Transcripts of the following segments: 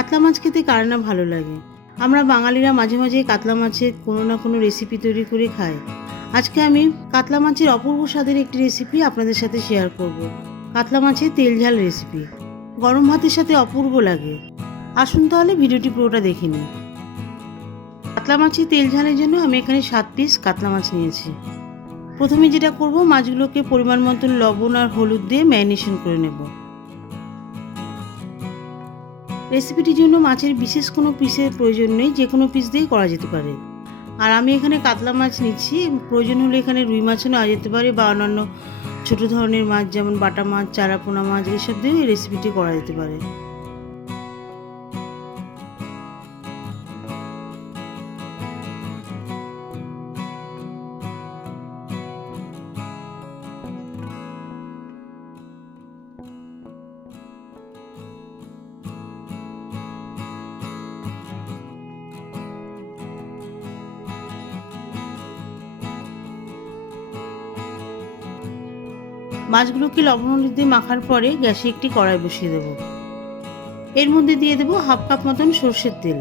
কাতলা মাছ খেতে কার না ভালো লাগে। আমরা বাঙালিরা মাঝে মাঝে কাতলা মাছের কোনো না কোনো রেসিপি তৈরি করে খাই। আজকে আমি কাতলা মাছের অপূর্ব স্বাদের একটি রেসিপি আপনাদের সাথে শেয়ার করব। কাতলা মাছের তেল ঝাল রেসিপি গরম ভাতের সাথে অপূর্ব লাগে। আসুন তাহলে ভিডিওটি পুরোটা দেখে নিন। কাতলা মাছের তেল ঝালের জন্য আমি এখানে 7 পিস কাতলা মাছ নিয়েছি। প্রথমে যেটা করব, মাছগুলোকে পরিমাণ মতন লবণ আর হলুদ দিয়ে ম্যারিনেশন করে নেব। রেসিপিটির জন্য মাছের বিশেষ কোনো পিসের প্রয়োজন নেই, যে কোনো পিস দিয়েই করা যেতে পারে। আর আমি এখানে কাতলা মাছ নিচ্ছি, প্রয়োজন হলে এখানে রুই মাছও নেওয়া যেতে পারে বা অন্যান্য ছোটো ধরনের মাছ যেমন বাটা মাছ, চারাপোনা মাছ, এসব দিয়েও এই রেসিপিটি করা যেতে পারে। মাছগুলোকে লবণ হলুদ দিয়ে মাখার পরে গ্যাসে একটি কড়াই বসিয়ে দেব। এর মধ্যে দিয়ে দেব হাফ কাপ মতন সর্ষের তেল।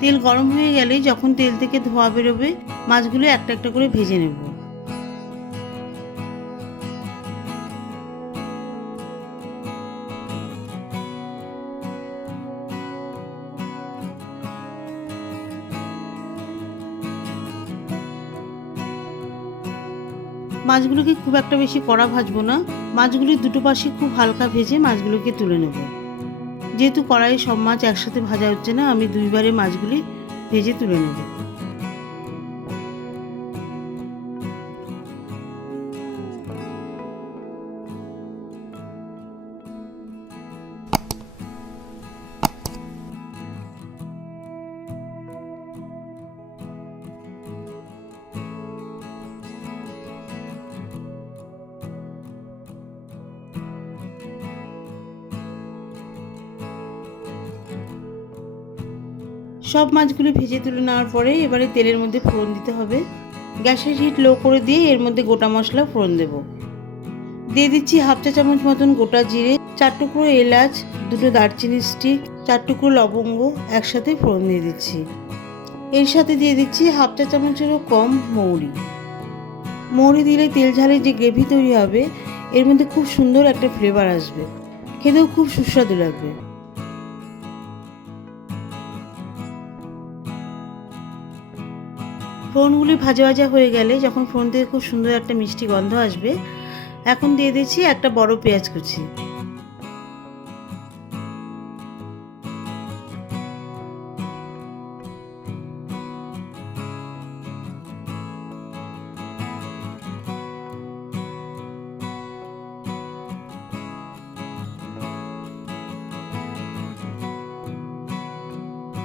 তেল গরম হয়ে গেলে যখন তেল থেকে ধোঁয়া বেরোবে, মাছগুলো একটা একটা করে ভেজে নেব। মাছগুলোকে খুব একটা বেশি কড়া ভাজবো না, মাছগুলির দুটো পাশে খুব হালকা ভেজে মাছগুলোকে তুলে নেব। যেহেতু কড়াইয়ে সব মাছ একসাথে ভাজা হচ্ছে না, আমি দুইবারে মাছগুলি ভেজে তুলে নেব। সব মাছগুলি ভেজে তুলে নেওয়ার পরে এবারে তেলের মধ্যে ফোড়ন দিতে হবে। গ্যাসের হিট লো করে দিয়ে এর মধ্যে গোটা মশলা ফোড়ন দেব। দিয়ে দিচ্ছি হাফ চা চামচ মতন গোটা জিরে, 4 টুকরো এলাচ, 2টো দারচিনি স্টিক, 4 টুকরো লবঙ্গ একসাথে ফোড়ন দিয়ে দিচ্ছি। এর সাথে দিয়ে দিচ্ছি হাফ চা চামচেরও কম মৌরি। মৌরি দিলে তেল ঝালের যে গ্রেভি তৈরি হবে, এর মধ্যে খুব সুন্দর একটা ফ্লেভার আসবে, খেতেও খুব সুস্বাদু লাগবে। ফোড়নগুলি ভাজা ভাজা হয়ে গেলে, যখন ফোড়ন থেকে খুব সুন্দর একটা মিষ্টি গন্ধ আসবে, এখন দিয়ে দিচ্ছি একটা বড় পেঁয়াজ কুচি।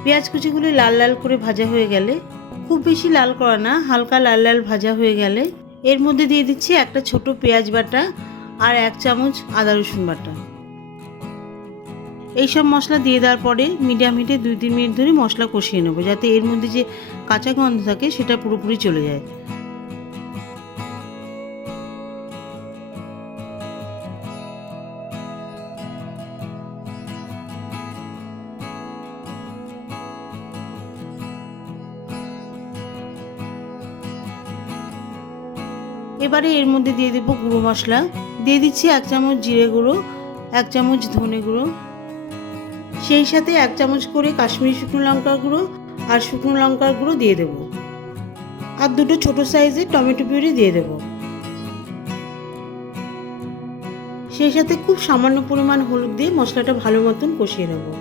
পেঁয়াজ কুচিগুলি লাল লাল করে ভাজা হয়ে গেলে, খুব বেশি লাল করা না, হালকা লাল লাল ভাজা হয়ে গেলে এর মধ্যে দিয়ে দিচ্ছি একটা ছোট পেঁয়াজ বাটা আর 1 চামচ আদা রসুন বাটা। এইসব মশলা দিয়ে দেওয়ার পরে মিডিয়াম হিটে 2-3 মিনিট ধরে মশলা কষিয়ে নেব, যাতে এর মধ্যে যে কাঁচা গন্ধ থাকে সেটা পুরোপুরি চলে যায়। এবারে এর মধ্যে দিয়ে দেবো গুঁড়ো মশলা। দিয়ে দিচ্ছি 1 চামচ জিরে গুঁড়ো, 1 চামচ ধনে গুঁড়ো, সেই সাথে 1 চামচ করে কাশ্মীরি শুকনো লঙ্কার গুঁড়ো আর শুকনো লঙ্কার গুঁড়ো দিয়ে দেবো। আর 2টো ছোটো সাইজের টমেটো পিউরি দিয়ে দেবো। সেই সাথে খুব সামান্য পরিমাণ হলুদ দিয়ে মশলাটা ভালো মতন কষিয়ে নেবো।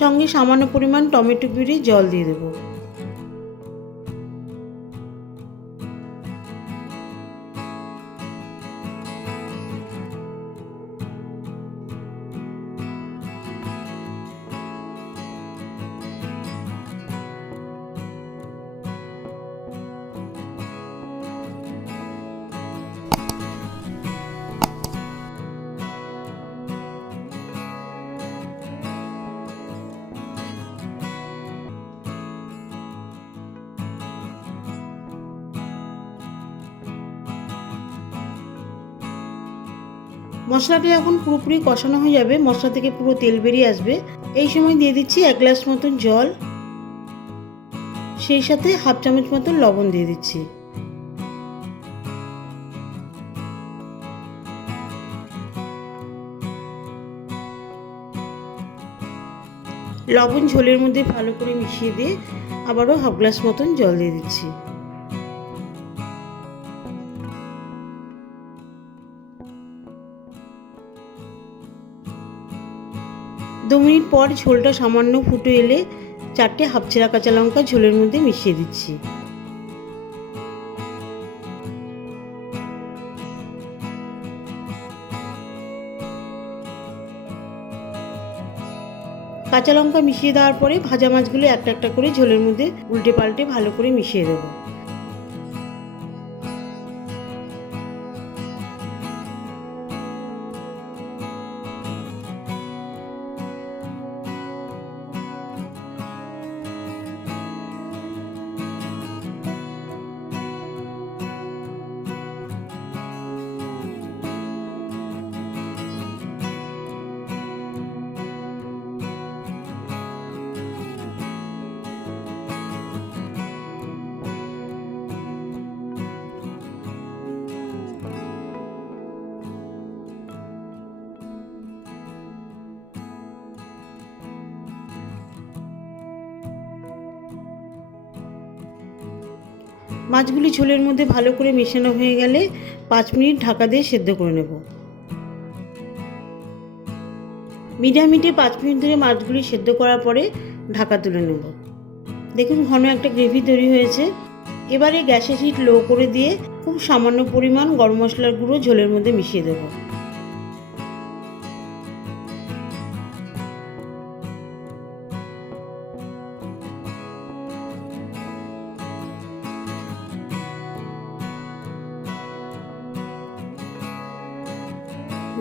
সঙ্গে সামান্য পরিমাণ টমেটো পিউরি জল দিয়ে দেবো। মশলাটা যখন পুরোপুরি কষানো হয়ে যাবে, মশলা থেকে পুরো তেল বেরিয়ে আসবে, এই সময় দিয়ে দিচ্ছি 1 গ্লাস মতন জল, সেই সাথে হাফ চামচ মতন লবণ দিয়ে দিচ্ছি। লবণ ঝোলের মধ্যে ভালো করে মিশিয়ে দিয়ে আবারও হাফ গ্লাস মতন জল দিয়ে দিচ্ছি। 2 মিনিট পর ঝোলটা সামান্য ফুটে এলে 4টে হাফ চেরা কাঁচা লঙ্কা ঝোলের মধ্যে মিশিয়ে দিচ্ছি। কাঁচা লঙ্কা মিশিয়ে দেওয়ার পরে ভাজা মাছগুলো একটা একটা করে ঝোলের মধ্যে উল্টে পাল্টে ভালো করে মিশিয়ে দেবো। মাছগুলি ঝোলের মধ্যে ভালো করে মেশানো হয়ে গেলে 5 মিনিট ঢাকা দিয়ে সেদ্ধ করে নেব। মিডিয়াম হিটে 5 মিনিট ধরে মাছগুলি সেদ্ধ করার পরে ঢাকা তুলে নেব। দেখুন ঘন একটা গ্রেভি তৈরি হয়েছে। এবারে গ্যাসের হিট লো করে দিয়ে খুব সামান্য পরিমাণ গরম মশলার গুঁড়ো ঝোলের মধ্যে মিশিয়ে দেব।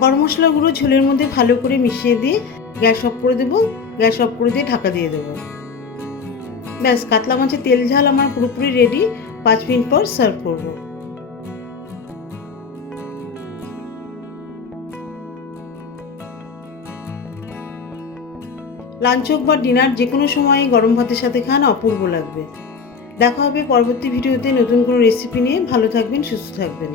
গরম মশলার গুঁড়ো ঝোলের মধ্যে ভালো করে মিশিয়ে দিয়ে গ্যাস অফ করে দেবো। গ্যাস অফ করে দিয়ে ঢাকা দিয়ে দেবো। ব্যাস, কাতলা মাছের তেল ঝাল আমার পুরোপুরি রেডি। 5 মিনিট পর সার্ভ করব। লাঞ্চ হোক বা ডিনার, যে কোনো সময় গরম ভাতের সাথে খান, অপূর্ব লাগবে। দেখা হবে পরবর্তী ভিডিওতে নতুন কোনো রেসিপি নিয়ে। ভালো থাকবেন, সুস্থ থাকবেন।